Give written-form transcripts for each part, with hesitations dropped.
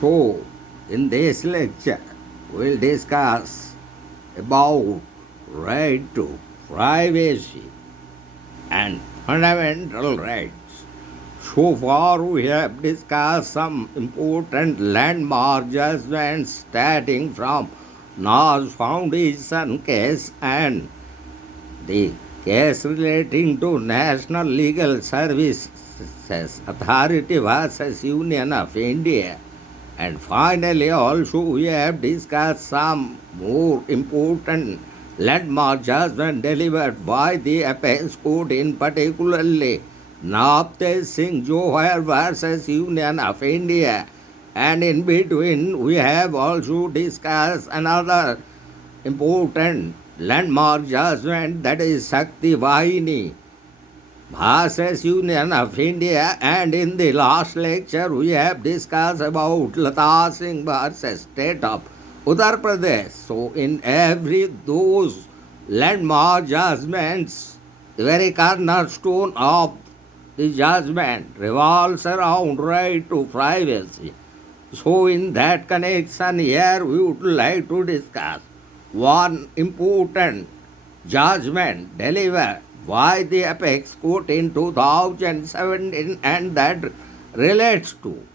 So, in this lecture, we'll discuss about right to privacy and fundamental rights. So far, we have discussed some important landmark judgments starting from Nas Foundation case and the case relating to National Legal Services Authority versus Union of India. And finally, also we have discussed some more important landmark judgment delivered by the Apex Court, in particularly Navtej Singh Johar versus Union of India. And in between, we have also discussed another important landmark judgment, that is Shakti Vahini versus Union of India. And in the last lecture we have discussed about Lata Singh versus State of Uttar Pradesh. So in every those landmark judgments, the very cornerstone of the judgment revolves around right to privacy. So in that connection, here we would like to discuss one important judgment delivered by the Apex Court in 2017, and that relates to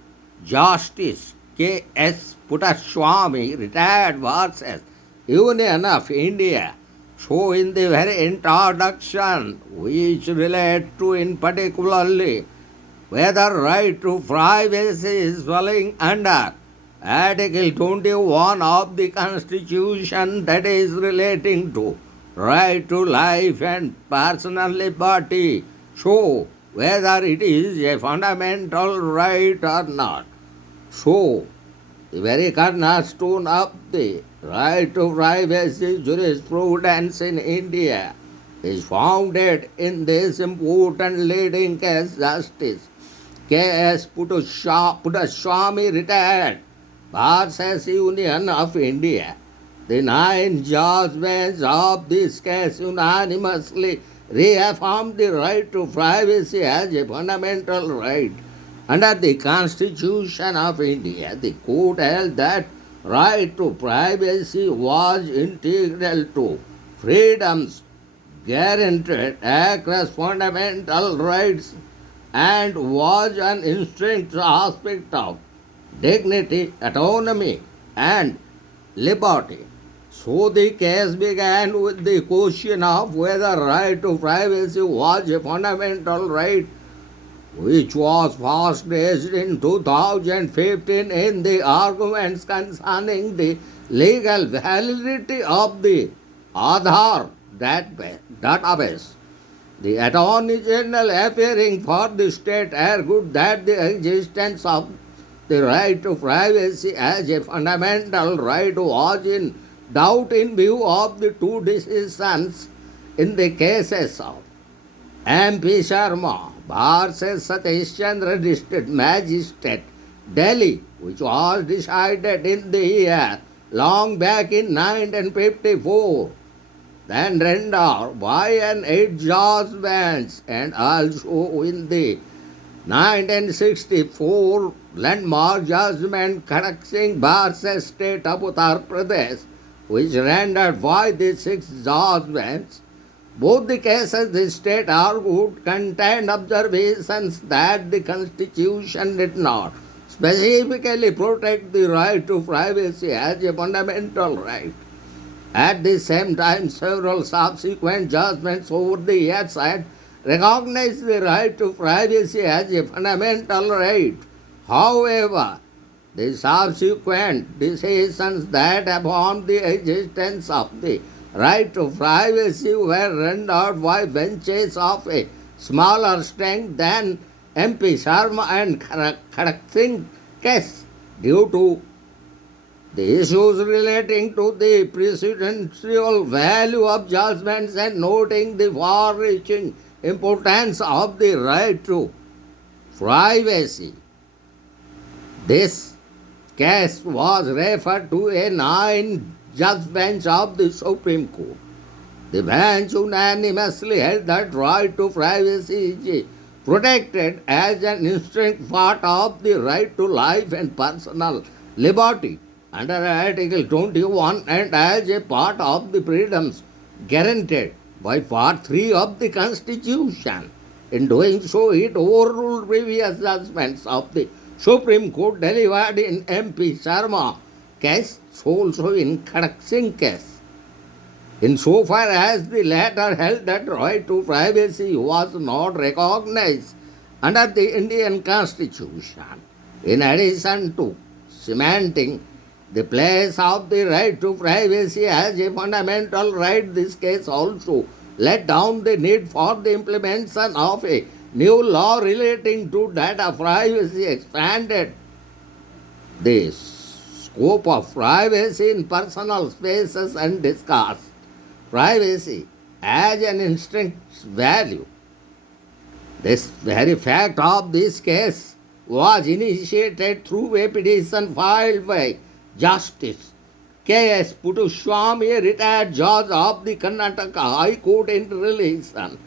Justice K.S.Puttaswamy, retired versus Union of India. So in the very introduction, which relates to in particularly whether right to privacy is falling under Article 21 of the Constitution, that is relating to right to life and personal liberty. So, whether it is a fundamental right or not. So, the very cornerstone of the right to privacy jurisprudence in India is founded in this important leading case. Justice K.S. Puttaswamy, retired versus Union of India. The 9 judgments of this case unanimously reaffirmed the right to privacy as a fundamental right. Under the Constitution of India, the court held that right to privacy was integral to freedoms guaranteed across fundamental rights and was an intrinsic aspect of dignity, autonomy, and liberty. So the case began with the question of whether right to privacy was a fundamental right, which was first raised in 2015 in the arguments concerning the legal validity of the Aadhar database. The Attorney General, appearing for the state, argued that the existence of the right to privacy as a fundamental right was in doubt in view of the 2 decisions in the cases of M.P.Sharma versus Satish Chandra District Magistrate, Delhi, which was decided in the year long back in 1954, then rendered by an 8 judgments, and also in the 1964 landmark judgment Kharak Singh versus State of Uttar Pradesh, which rendered by the 6 judgments. Both the cases, the state argued, contained observations that the Constitution did not specifically protect the right to privacy as a fundamental right. At the same time, several subsequent judgments over the years had recognized the right to privacy as a fundamental right. However, the subsequent decisions that affirmed the existence of the right to privacy were rendered by benches of a smaller strength than M.P.Sharma and Kharak Singh case, due to the issues relating to the precedential value of judgments and noting the far-reaching importance of the right to privacy. This case was referred to a 9-judge bench of the Supreme Court. The bench unanimously held that right to privacy is a protected as an instinct part of the right to life and personal liberty under Article 21 and as a part of the freedoms guaranteed by Part 3 of the Constitution. In doing so, it overruled previous judgments of the Supreme Court delivered in M.P.Sharma case, also in Kharak Singh case. Insofar as the latter held that right to privacy was not recognized under the Indian Constitution. In addition to cementing the place of the right to privacy as a fundamental right, this case also let down the need for the implementation of a new law relating to data privacy, expanded the scope of privacy in personal spaces and discussed privacy as an instinct's value. This very fact of this case was initiated through a petition filed by Justice K.S.Puttaswamy, a retired judge of the Karnataka High Court, in relation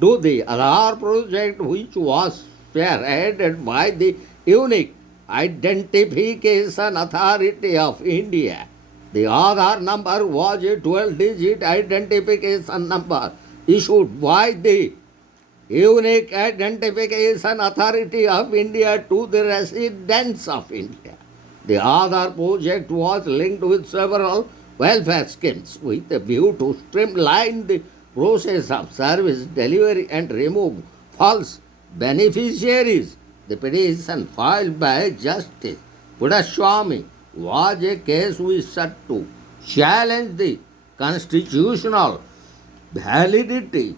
to the Aadhar project, which was spearheaded by the Unique Identification Authority of India. The Aadhar number was a 12-digit identification number issued by the Unique Identification Authority of India to the residents of India. The Aadhar project was linked with several welfare schemes with a view to streamline the process of service delivery and remove false beneficiaries. The petition filed by Justice Puttaswamy was a case which sought to challenge the constitutional validity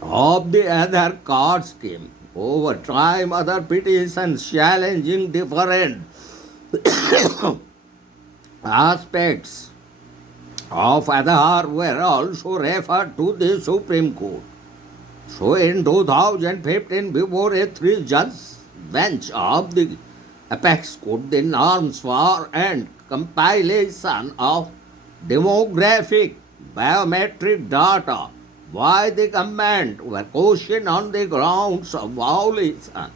of the Aadhar card scheme. Over time, other petitions challenging different aspects of Aadhar were also referred to the Supreme Court. So in 2015, before a three-judge bench of the Apex Court, the norms for and compilation of demographic biometric data by the government were questioned on the grounds of violation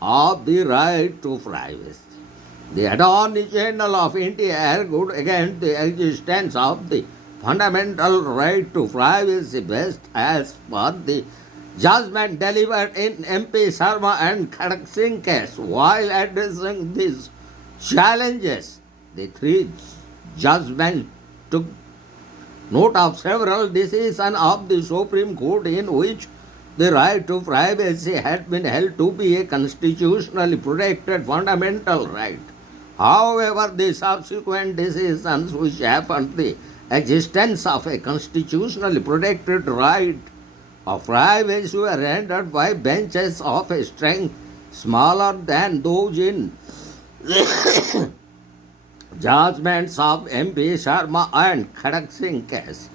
of the right to privacy. The Attorney General of India argued against the existence of the fundamental right to privacy based as per the judgment delivered in M.P.Sharma and Kharak Singh case. While addressing these challenges, the three judgments took note of several decisions of the Supreme Court in which the right to privacy had been held to be a constitutionally protected fundamental right. However, the subsequent decisions which affirmed the existence of a constitutionally protected right of privacy were rendered by benches of a strength smaller than those in judgments of M.P.Sharma and Kharak Singh case.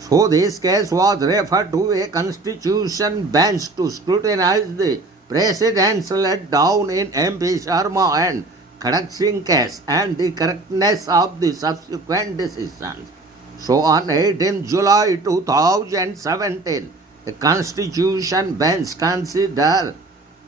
So this case was referred to a constitution bench to scrutinize the precedents laid down in M.P.Sharma and Kharak Singh case and the correctness of the subsequent decisions. So on 18 July 2017, the Constitution Bench considered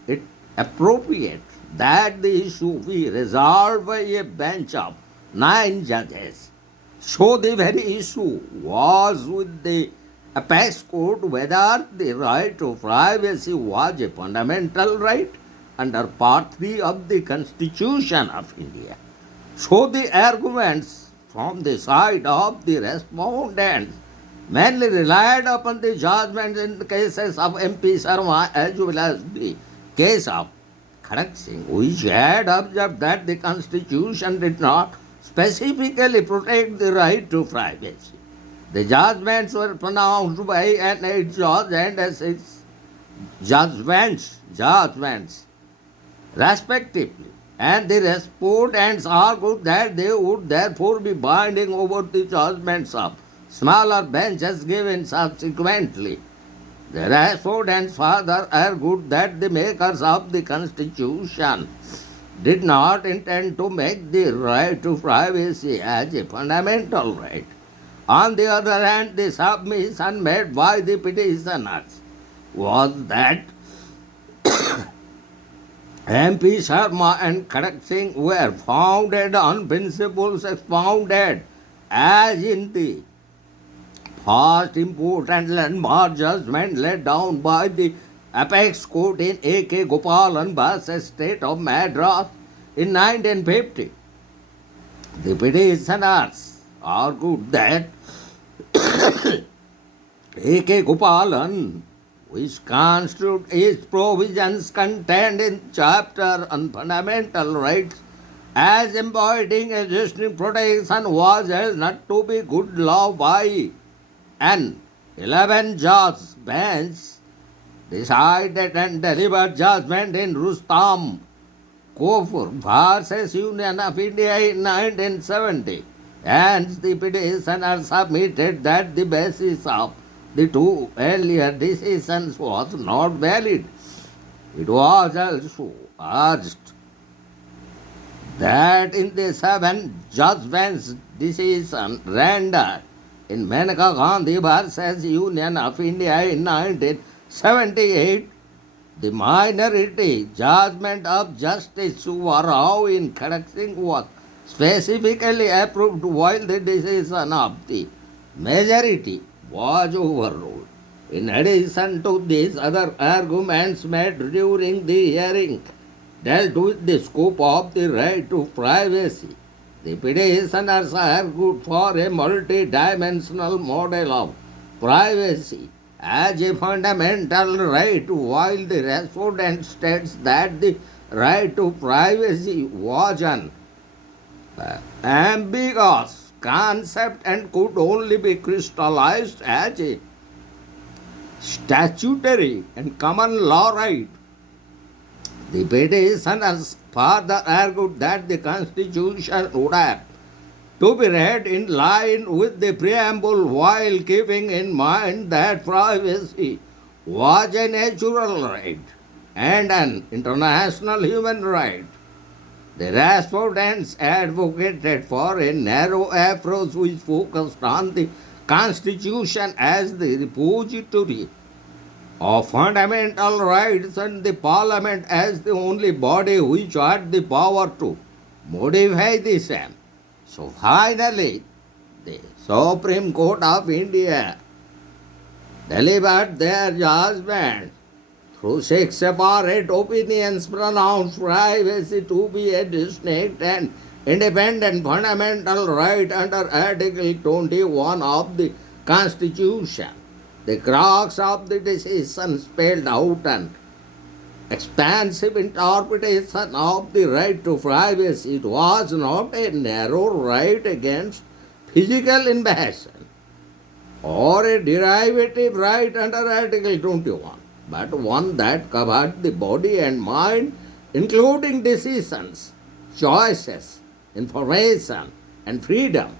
it appropriate that the issue be resolved by a bench of 9 judges. So the very issue was with the Apex Court whether the right to privacy was a fundamental right under Part 3 of the Constitution of India. So the arguments from the side of the respondents mainly relied upon the judgments in the cases of M.P.Sharma as well as the case of Kharak Singh, which had observed that the Constitution did not specifically protect the right to privacy. The judgments were pronounced by an 8-judge and a 6-judgments respectively, and the respondents argued that they would therefore be binding over the judgments of smaller benches given subsequently. The respondents further argued that the makers of the Constitution did not intend to make the right to privacy as a fundamental right. On the other hand, the submission made by the petitioners was that M.P. Sharma and Kharak Singh were founded on principles expounded as in the first important landmark judgment laid down by the apex court in A.K.Gopalan versus State of Madras in 1950. The petitioners argued that A.K.Gopalan, which constitute its provisions contained in chapter on fundamental rights as embodying existing protection, was held not to be good law by an 11-judge bench decided and delivered judgment in Rustam Kofur versus Union of India in 1970. Hence, the petitioner submitted that the basis of the two earlier decisions was not valid. It was also urged that in the 7-judge bench decision rendered in Maneka Gandhi versus Union of India in 1978, the minority judgment of Justice Suvarao in Kharak Singh was specifically approved while the decision of the majority was overruled. In addition to these, other arguments made during the hearing dealt with the scope of the right to privacy. The petitioners argued for a multi-dimensional model of privacy as a fundamental right, while the respondent states that the right to privacy was an ambiguous concept and could only be crystallized as a statutory and common law right. The petitioners further argued that the Constitution would have to be read in line with the preamble while keeping in mind that privacy was a natural right and an international human right. The respondents advocated for a narrow approach which focused on the Constitution as the repository of fundamental rights and the Parliament as the only body which had the power to modify the same. So finally, the Supreme Court of India delivered their judgment through 6 separate opinions, pronounced privacy to be a distinct and independent fundamental right under Article 21 of the Constitution. The crux of the decision spelled out an expansive interpretation of the right to privacy. It was not a narrow right against physical invasion or a derivative right under Article 21, but one that covered the body and mind, including decisions, choices, information, and freedom.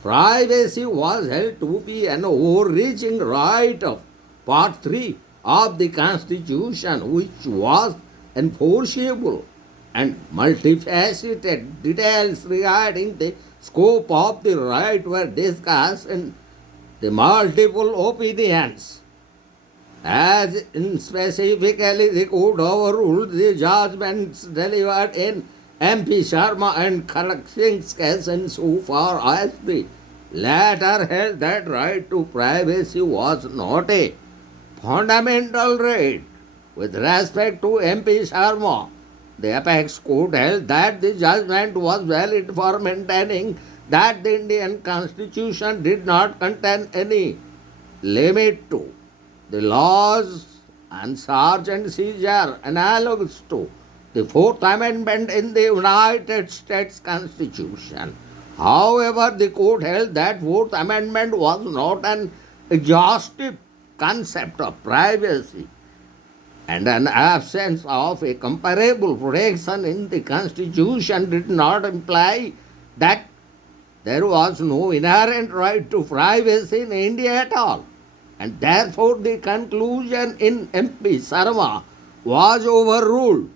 Privacy was held to be an overreaching right of Part 3 of the Constitution, which was enforceable, and multifaceted details regarding the scope of the right were discussed in the multiple opinions. As in specifically, the court overruled the judgments delivered in M.P.Sharma and Kharak Singh's case insofar as the latter held that right to privacy was not a fundamental right. With respect to M.P. Sharma, the apex court held that the judgment was valid for maintaining that the Indian Constitution did not contain any limit to the laws and search and seizure analogous to the Fourth Amendment in the United States Constitution. However, the court held that Fourth Amendment was not an exhaustive concept of privacy, and an absence of a comparable protection in the Constitution did not imply that there was no inherent right to privacy in India at all, and therefore the conclusion in M.P. Sharma was overruled.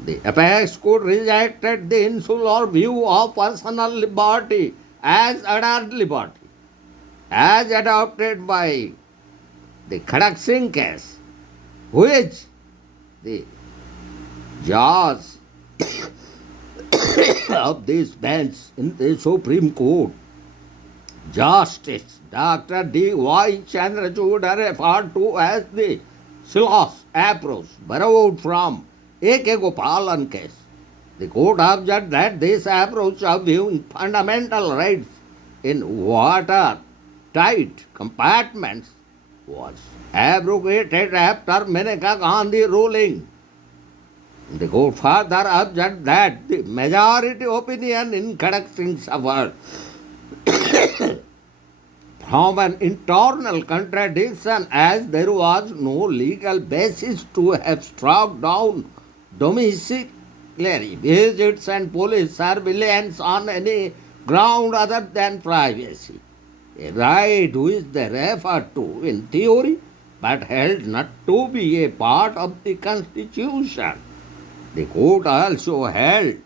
The apex court rejected the insular view of personal liberty as adult liberty, as adopted by the Kharak Singh case, which the judge of this bench in the Supreme Court, Justice Dr. D.Y. Chandrachud, referred to as the sloth approach borrowed from A.K.Gopalan case. The court observed that this approach of viewing fundamental rights in watertight compartments was abrogated after Maneka Gandhi ruling. The court further observed that the majority opinion in Kharak Singh suffered from an internal contradiction, as there was no legal basis to have struck down domiciliary visits and police surveillance on any ground other than privacy, a right which they referred to in theory but held not to be a part of the Constitution. The court also held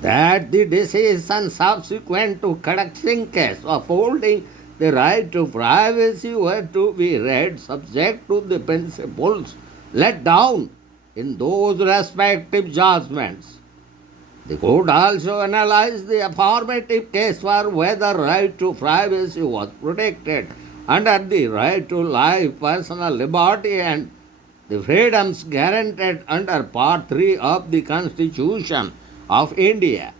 that the decision subsequent to Kharak Singh case upholding the right to privacy were to be read subject to the principles laid down in those respective judgments. The court also analyzed the affirmative case for whether right to privacy was protected under the right to life, personal liberty and the freedoms guaranteed under Part 3 of the Constitution of India.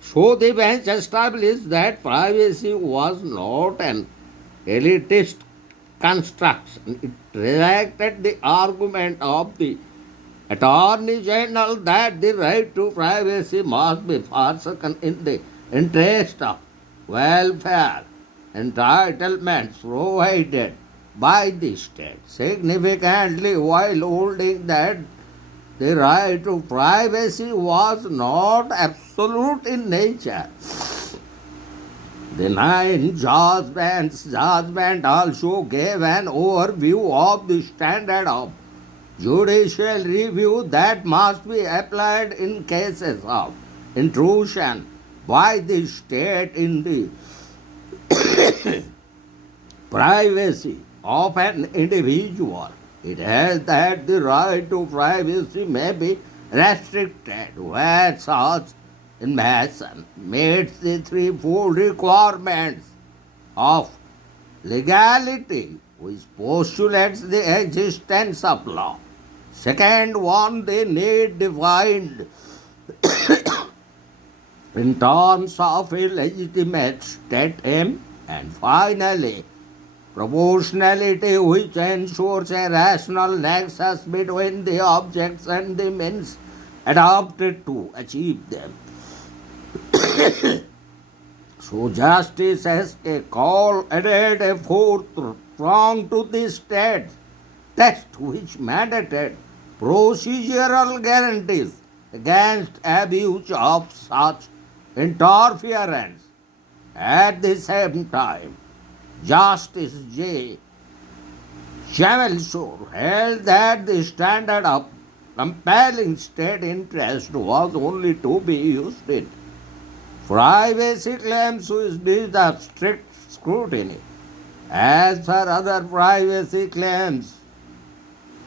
So the bench established that privacy was not an elitist construction. It rejected the argument of the Attorney General that the right to privacy must be forsaken in the interest of welfare entitlements provided by the state, significantly while holding that the right to privacy was not absolute in nature. The 9 judgment also gave an overview of the standard of judicial review that must be applied in cases of intrusion by the state in the privacy of an individual. It held that the right to privacy may be restricted where such invasion meets the threefold requirements of legality, which postulates the existence of law. Second one, the need defined in terms of a legitimate state aim. And finally, proportionality, which ensures a rational nexus between the objects and the means adopted to achieve them. So Justice A.K.Gopalan added a fourth prong to the state test, which mandated procedural guarantees against abuse of such interference. At the same time, Justice J. Chamelshore held that the standard of compelling state interest was only to be used in privacy claims which deserve strict scrutiny. As for other privacy claims,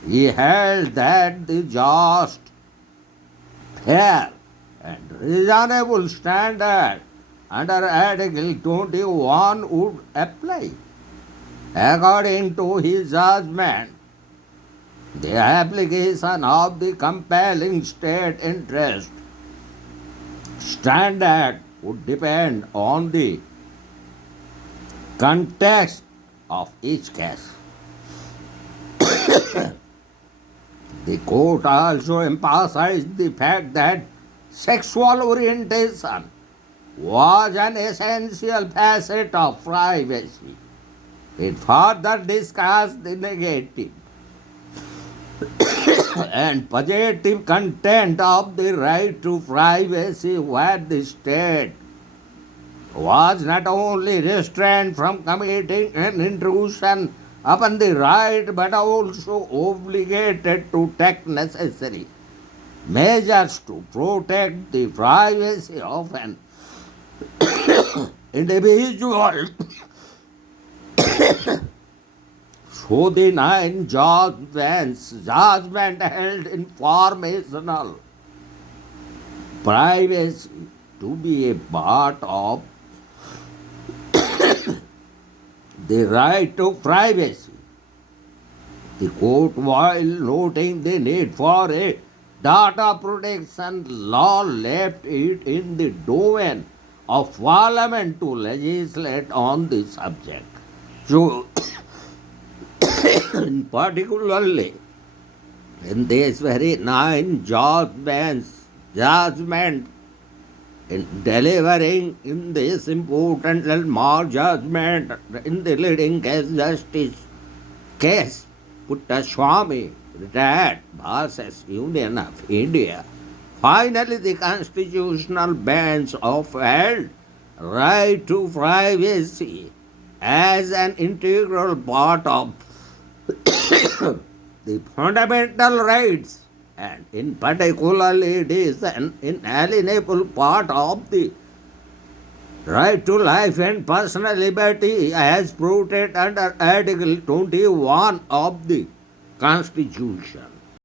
he held that the just, fair, and reasonable standard under Article 21 would apply. According to his judgment, the application of the compelling state interest standard would depend on the context of each case. The court also emphasized the fact that sexual orientation was an essential facet of privacy. It further discussed the negative and positive content of the right to privacy, where the state was not only restrained from committing an intrusion upon the right but also obligated to take necessary measures to protect the privacy of an individual. through the 9 judgments, judgment held informational privacy to be a part of the right to privacy. The court, while noting the need for a data protection law, left it in the domain of Parliament to legislate on the subject. So, particularly in this very 9 judgment in delivering in this important landmark judgment in the leading case, Justice K.S.Puttaswamy, retired versus Union of India. Finally, the constitutional bench upheld right to privacy as an integral part of the fundamental rights, and in particular it is an inalienable part of the right to life and personal liberty as protected under Article 21 of the Constitution.